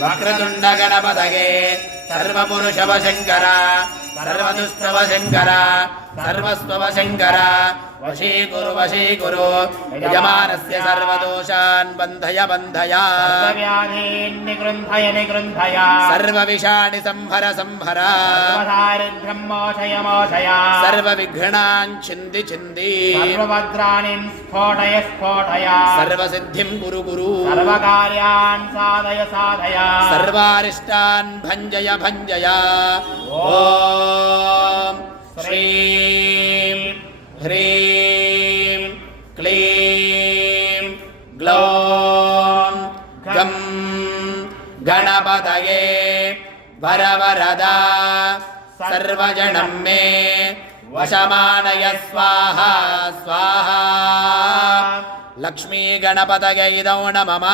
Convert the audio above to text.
वक्रतुण्ड गणपतये सर्वपुरुषव शङ्कर सर्वदुष्टव शङ्कर सर्वस्वव शङ्कर वशीकुरु यजमानस्य सर्वदोषान् बन्धय सर्वव्याधीन् निगृन्धय सर्वविषाणि संहर सर्वदारिद्र्यं मोचय सर्वविघ्नान् छिन्दि सर्वभद्राणि स्फोटय सर्वसिद्धिं कुरु सर्वकार्यान् साधय सर्वारिष्टान् भञ्जय ॐ श्रीं ह्रीं क्लीं ग्लौं गं गणपतये वरवरदा सर्वजनं मे वशमानय स्वाहा लक्ष्मी गणपतये इदौ नमः।